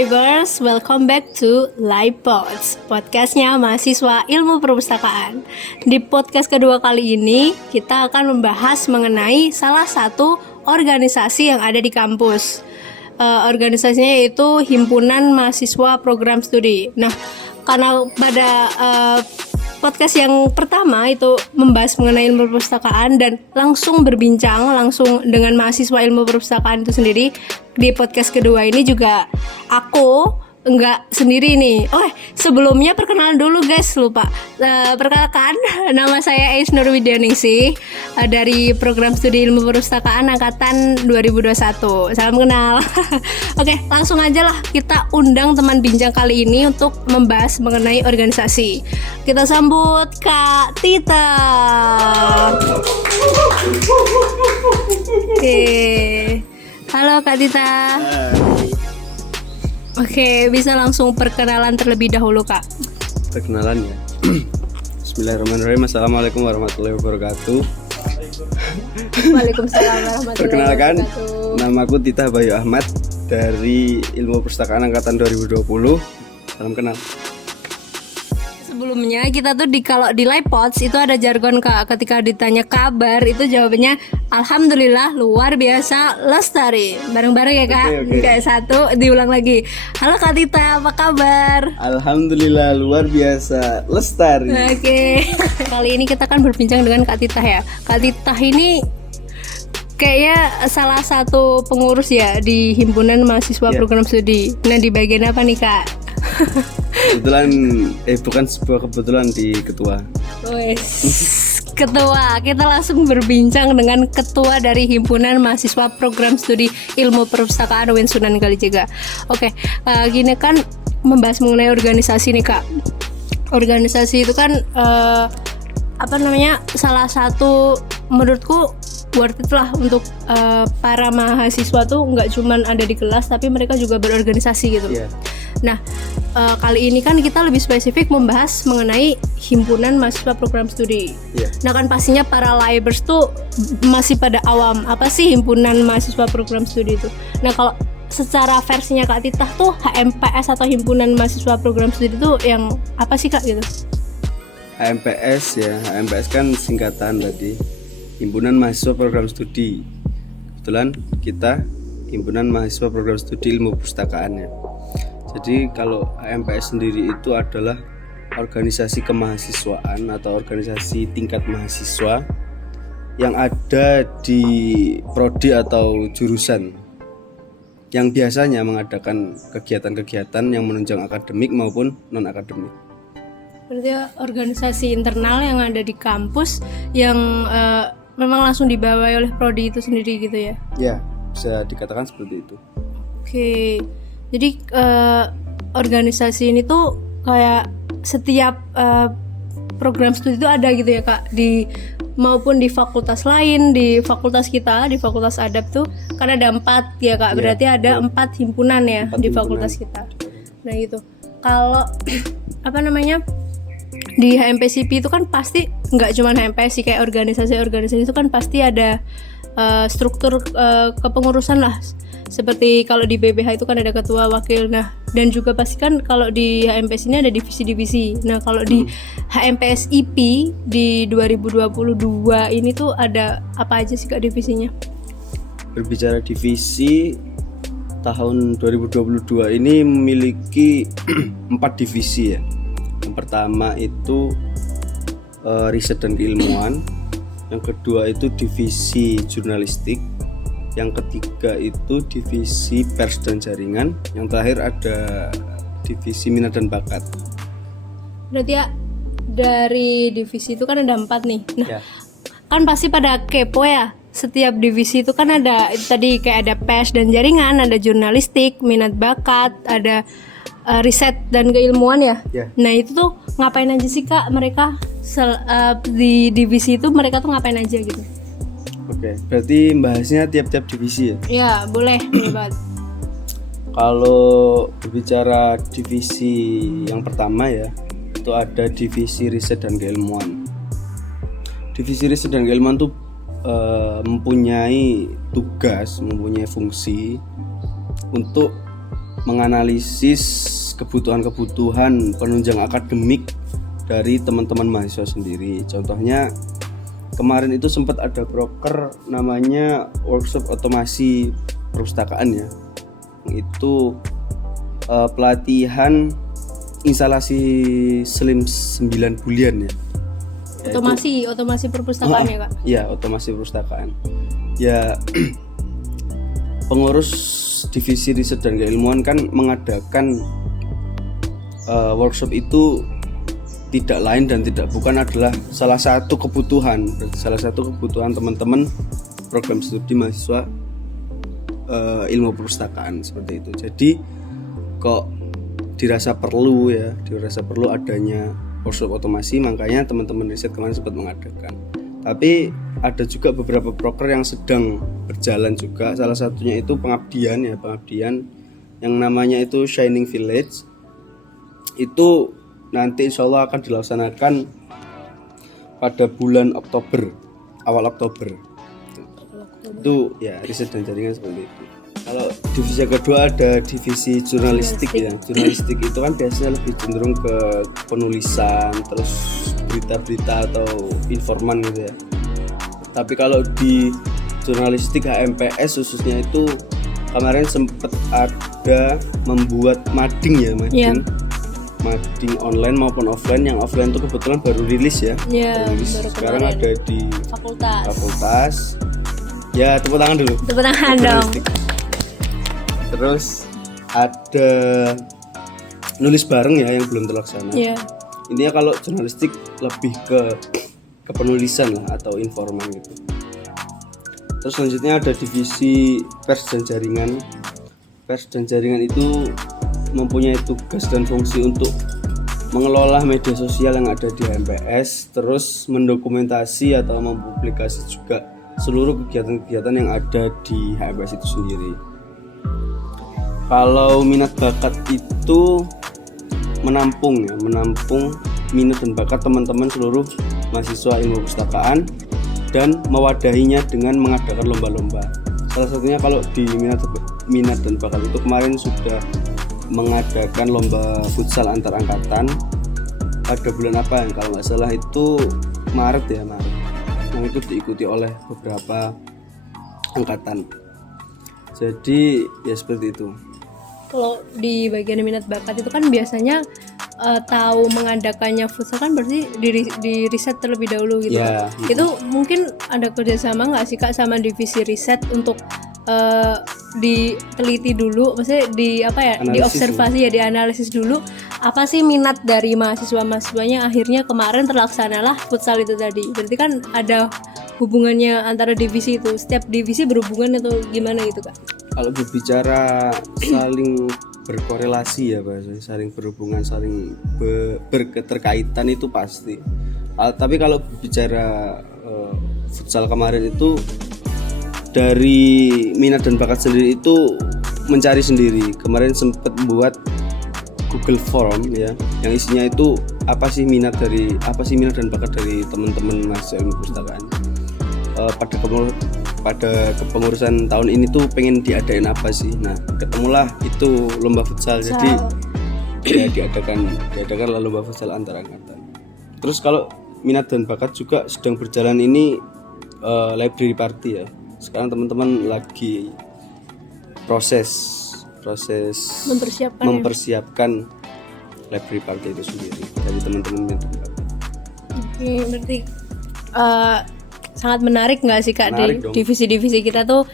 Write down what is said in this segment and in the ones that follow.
Libers, welcome back to Lipods, podcastnya mahasiswa ilmu perpustakaan. Di podcast kedua kali ini, kita akan membahas mengenai salah satu organisasi yang ada di kampus. Organisasinya yaitu Himpunan Mahasiswa Program Studi. Nah, karena pada podcast yang pertama itu membahas mengenai ilmu perpustakaan dan langsung berbincang langsung dengan mahasiswa ilmu perpustakaan itu sendiri, di podcast kedua ini juga aku enggak sendiri nih. Sebelumnya perkenalan dulu guys, lupa. Perkenalkan, nama saya Ais Nurwidianingsih dari Program Studi Ilmu Perpustakaan angkatan 2021. Salam kenal. Oke, langsung aja lah kita undang teman bincang kali ini untuk membahas mengenai organisasi. Kita sambut Kak Tita. Oke. Halo Kak Tita. Oke, bisa langsung perkenalan terlebih dahulu Kak. Perkenalan ya. Bismillahirrahmanirrahim. Assalamualaikum warahmatullahi wabarakatuh. Waalaikumsalam warahmatullahi Perkenalkan, wabarakatuh. namaku Tita Bayu Ahmad dari Ilmu Perpustakaan angkatan 2020. Salam kenal. Sebelumnya kita tuh kalau di Lipods itu ada jargon Kak, ketika ditanya kabar itu jawabannya alhamdulillah luar biasa lestari. Bareng-bareng ya Kak. Oke. Kayak satu diulang lagi. Halo Kak Tita, apa kabar? Alhamdulillah luar biasa lestari. Oke. Kali ini kita akan berbincang dengan Kak Tita ya. Kak Tita ini kayaknya salah satu pengurus ya di Himpunan Mahasiswa Program Studi. Nah, di bagian apa nih Kak? Kebetulan bukan sebuah kebetulan di ketua. Ketua, kita langsung berbincang dengan ketua dari Himpunan Mahasiswa Program Studi Ilmu Perpustakaan UIN Sunan Kalijaga. Oke, gini kan membahas mengenai organisasi nih Kak. Organisasi itu kan salah satu menurutku worth it lah untuk para mahasiswa tuh nggak cuman ada di kelas tapi mereka juga berorganisasi gitu. Nah, kali ini kan kita lebih spesifik membahas mengenai Himpunan Mahasiswa Program Studi. Nah kan pastinya para Libers tuh masih pada awam, apa sih Himpunan Mahasiswa Program Studi itu. Nah kalau secara versinya Kak Titah tuh HMPS atau Himpunan Mahasiswa Program Studi itu yang apa sih Kak gitu? HMPS ya, HMPS kan singkatan tadi, Himpunan Mahasiswa Program Studi. Kebetulan kita Himpunan Mahasiswa Program Studi Ilmu Perpustakaan ya. Jadi kalau HMPS sendiri itu adalah organisasi kemahasiswaan atau organisasi tingkat mahasiswa yang ada di prodi atau jurusan yang biasanya mengadakan kegiatan-kegiatan yang menunjang akademik maupun non-akademik. Berarti organisasi internal yang ada di kampus yang memang langsung dibawahi oleh prodi itu sendiri gitu ya? Ya, bisa dikatakan seperti itu. Oke, jadi organisasi ini tuh kayak setiap program studi itu ada gitu ya Kak, di maupun di fakultas lain, di fakultas kita, di fakultas adab tuh kan ada 4 ya Kak, berarti ada 4 himpunan ya 4 di fakultas kita. Nah gitu, kalau di HMPSIP itu kan pasti nggak cuma HMPS sih, kayak organisasi-organisasi itu kan pasti ada struktur kepengurusan lah. Seperti kalau di BBH itu kan ada ketua, wakil. Nah, dan juga pasti kan kalau di HMPS ini ada divisi-divisi. Nah, kalau di HMPS IP di 2022 ini tuh ada apa aja sih Kak divisinya? Berbicara divisi, tahun 2022 ini memiliki 4 divisi ya. Yang pertama itu riset dan keilmuan. Yang kedua itu divisi jurnalistik. Yang ketiga itu divisi pers dan jaringan. Yang terakhir ada divisi minat dan bakat. Berarti ya dari divisi itu kan ada 4 nih. Nah, kan pasti pada kepo ya. Setiap divisi itu kan ada tadi kayak ada pers dan jaringan, ada jurnalistik, minat bakat, ada riset dan keilmuan ya. Nah itu tuh ngapain aja sih Kak mereka di divisi itu, mereka tuh ngapain aja gitu? Oke, berarti bahasnya tiap-tiap divisi ya? Ya, boleh. Hebat. Kalau berbicara divisi yang pertama ya, itu ada divisi riset dan keilmuan. Divisi riset dan keilmuan tuh mempunyai tugas, mempunyai fungsi untuk menganalisis kebutuhan-kebutuhan penunjang akademik dari teman-teman mahasiswa sendiri. Contohnya kemarin itu sempat ada proker namanya workshop otomasi perpustakaan ya. Itu pelatihan instalasi SLIM 9 bulan ya. Otomasi perpustakaan ya Kak? Iya, otomasi perpustakaan. Ya pengurus divisi riset dan keilmuan kan mengadakan workshop itu tidak lain dan tidak bukan adalah salah satu kebutuhan teman-teman program studi mahasiswa ilmu perpustakaan seperti itu. Jadi kok dirasa perlu adanya workshop otomasi, makanya teman-teman riset kemarin sempat mengadakan. Tapi ada juga beberapa proker yang sedang berjalan juga. Salah satunya itu pengabdian yang namanya itu Shining Village. Itu nanti insya Allah akan dilaksanakan pada bulan Oktober, awal Oktober. Itu ya riset dan jaringan seperti itu. Kalau divisi kedua ada divisi jurnalistik ya. Jurnalistik itu kan biasanya lebih cenderung ke penulisan, terus berita-berita atau informan gitu ya. Tapi kalau di jurnalistik HMPS khususnya itu kemarin sempat ada membuat mading mading online maupun offline. Yang offline itu kebetulan baru rilis ya. Sekarang ada di fakultas. Ya, tepuk tangan dulu. Tepuk tangan dong. Terus ada nulis bareng ya yang belum terlaksana. Intinya kalau jurnalistik lebih ke penulisan lah atau informan gitu. Terus selanjutnya ada divisi pers dan jaringan. Pers dan jaringan itu mempunyai tugas dan fungsi untuk mengelola media sosial yang ada di HMPS, terus mendokumentasi atau mempublikasi juga seluruh kegiatan-kegiatan yang ada di HMPS itu sendiri. Kalau minat bakat itu menampung minat dan bakat teman-teman seluruh mahasiswa ilmu perpustakaan dan mewadahinya dengan mengadakan lomba-lomba. Salah satunya kalau di minat dan bakat itu kemarin sudah mengadakan lomba futsal antar angkatan pada bulan apa ya, kalau nggak salah itu Maret. Yang itu diikuti oleh beberapa angkatan. Jadi ya seperti itu. Kalau di bagian minat bakat itu kan biasanya tahu mengadakannya futsal kan berarti di riset terlebih dahulu gitu kan. Itu mungkin ada kerjasama nggak sih Kak sama divisi riset untuk diteliti dulu, maksudnya diobservasi ya, dianalisis dulu apa sih minat dari mahasiswanya, akhirnya kemarin terlaksanalah futsal itu tadi. Berarti kan ada hubungannya antara divisi itu, setiap divisi berhubungan atau gimana gitu Kak? Kalau berbicara saling berkorelasi ya bahasanya, saling berhubungan, saling berketerkaitan itu pasti. Tapi kalau bicara futsal kemarin itu dari minat dan bakat sendiri itu mencari sendiri. Kemarin sempat buat Google Form ya, yang isinya itu apa sih minat dan bakat dari teman-teman mahasiswa ilmu perpustakaan. Pada kepengurusan tahun ini tuh pengen diadain apa sih. Nah, ketemulah itu lomba futsal. Jadi ya diadakan lomba futsal antar angkatan. Terus kalau minat dan bakat juga sedang berjalan ini library party ya. Sekarang teman-teman lagi proses mempersiapkan library party itu sendiri dari teman-teman minat dan bakat. Oke, berarti sangat menarik nggak sih Kak, di divisi-divisi kita tuh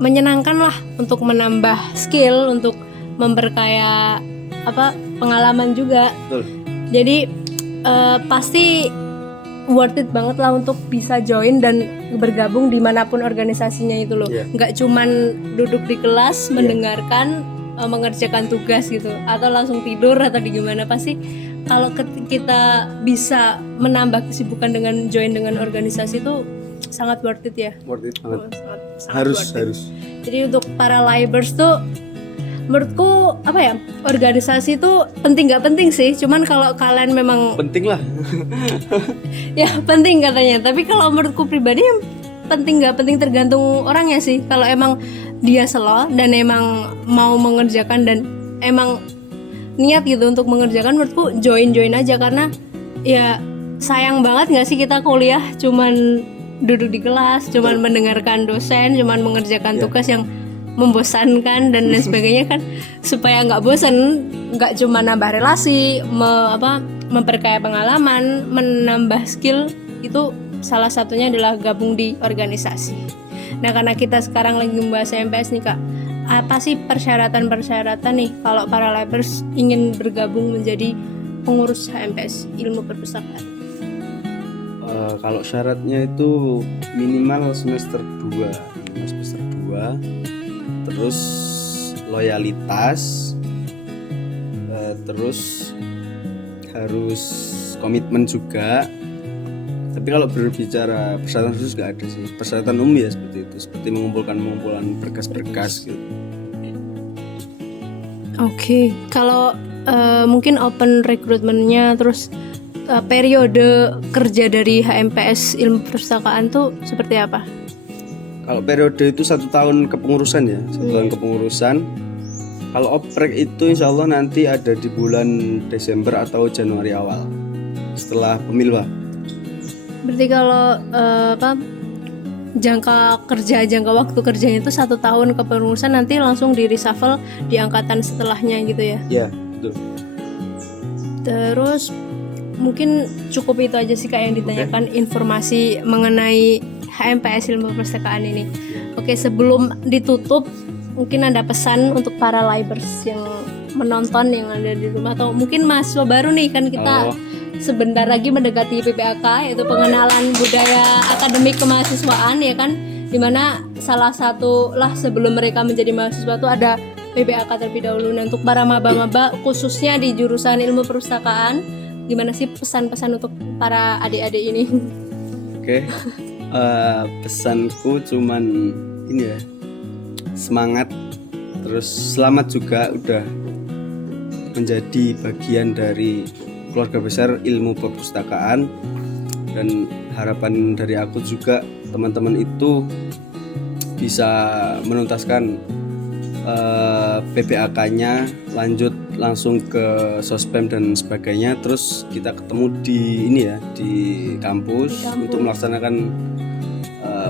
menyenangkan lah untuk menambah skill, untuk memperkaya pengalaman juga. Betul. Jadi pasti worth it banget lah untuk bisa join dan bergabung dimanapun organisasinya itu loh. Nggak cuman duduk di kelas mendengarkan mengerjakan tugas gitu atau langsung tidur atau di gimana. Pasti kalau kita bisa menambah kesibukan dengan join dengan organisasi itu sangat worth it ya. Worth it banget. Harus. Jadi untuk para libers tuh menurutku organisasi itu penting nggak penting sih, cuman kalau kalian memang penting lah ya penting katanya, tapi kalau menurutku pribadi penting nggak penting tergantung orangnya sih. Kalau emang dia slow dan emang mau mengerjakan dan emang niat gitu untuk mengerjakan, menurutku join aja, karena ya sayang banget nggak sih kita kuliah cuman duduk di kelas, cuman mendengarkan dosen, cuman mengerjakan tugas yang membosankan dan lain sebagainya kan. Supaya nggak bosan, nggak cuma nambah relasi, memperkaya pengalaman, menambah skill, itu salah satunya adalah gabung di organisasi. Nah, karena kita sekarang lagi membahas HMPS nih Kak, apa sih persyaratan nih kalau para Libers ingin bergabung menjadi pengurus HMPS Ilmu Perpustakaan? Kalau syaratnya itu minimal semester 2, terus loyalitas, terus harus komitmen juga. Tapi kalau berbicara persyaratan khusus nggak ada sih. Persyaratan umum ya seperti itu, seperti mengumpulkan berkas-berkas gitu. Oke. Kalau mungkin open recruitment-nya, terus periode kerja dari HMPS Ilmu Perpustakaan tuh seperti apa? Kalau periode itu 1 tahun kepengurusan ya, 1 tahun kepengurusan. Kalau oprek itu insya Allah nanti ada di bulan Desember atau Januari awal, setelah pemilu. Berarti kalau jangka waktu kerjanya itu 1 tahun kepengurusan, nanti langsung di reshuffle di angkatan setelahnya gitu ya? Iya, betul. Terus mungkin cukup itu aja sih Kak yang ditanyakan, informasi mengenai HMPS Ilmu Perpustakaan ini. Oke, sebelum ditutup mungkin ada pesan untuk para Libers yang menonton, yang ada di rumah, atau mungkin mahasiswa baru nih, kan kita sebentar lagi mendekati PPAK, yaitu pengenalan budaya akademik kemahasiswaan ya kan, dimana salah satu lah sebelum mereka menjadi mahasiswa tuh ada PPAK terlebih dahulu. Nah, untuk para maba-maba khususnya di jurusan Ilmu Perpustakaan, gimana sih pesan-pesan untuk para adik-adik ini? Oke. Pesanku cuman ini ya, semangat, terus selamat juga udah menjadi bagian dari keluarga besar Ilmu Perpustakaan. Dan harapan dari aku juga teman-teman itu bisa menuntaskan PPAK-nya, lanjut langsung ke sospem dan sebagainya. Terus kita ketemu di ini ya, di kampus untuk melaksanakan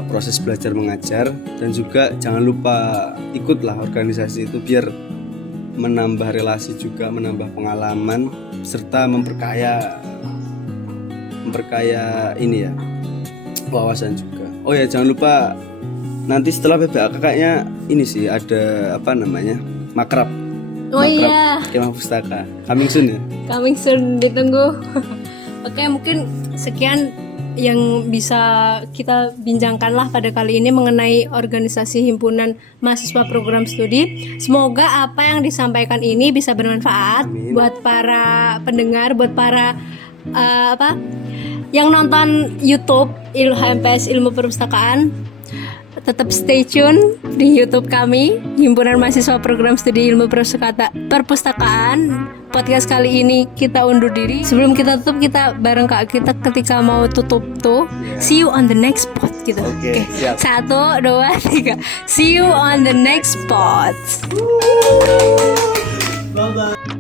proses belajar mengajar. Dan juga jangan lupa ikutlah organisasi itu biar menambah relasi juga, menambah pengalaman, serta memperkaya ini ya, wawasan juga. Oh ya, jangan lupa nanti setelah PPAK kayaknya ini sih ada makrab. Iya, Kemah Pustaka. Coming soon ya. Coming soon, ditunggu. Oke, mungkin sekian yang bisa kita bincangkan lah pada kali ini mengenai organisasi himpunan mahasiswa program studi. Semoga apa yang disampaikan ini bisa bermanfaat. Amin. Buat para pendengar, buat para yang nonton YouTube HMPS Ilmu Perpustakaan. Tetap stay tune di YouTube kami, Himpunan Mahasiswa Program Studi Ilmu Perpustakaan. Podcast kali ini kita undur diri. Sebelum kita tutup, kita bareng Kak kita ketika mau tutup tuh, see you on the next spot gitu. Oke. 1, 2, 3. See you on the next spot. Bye bye.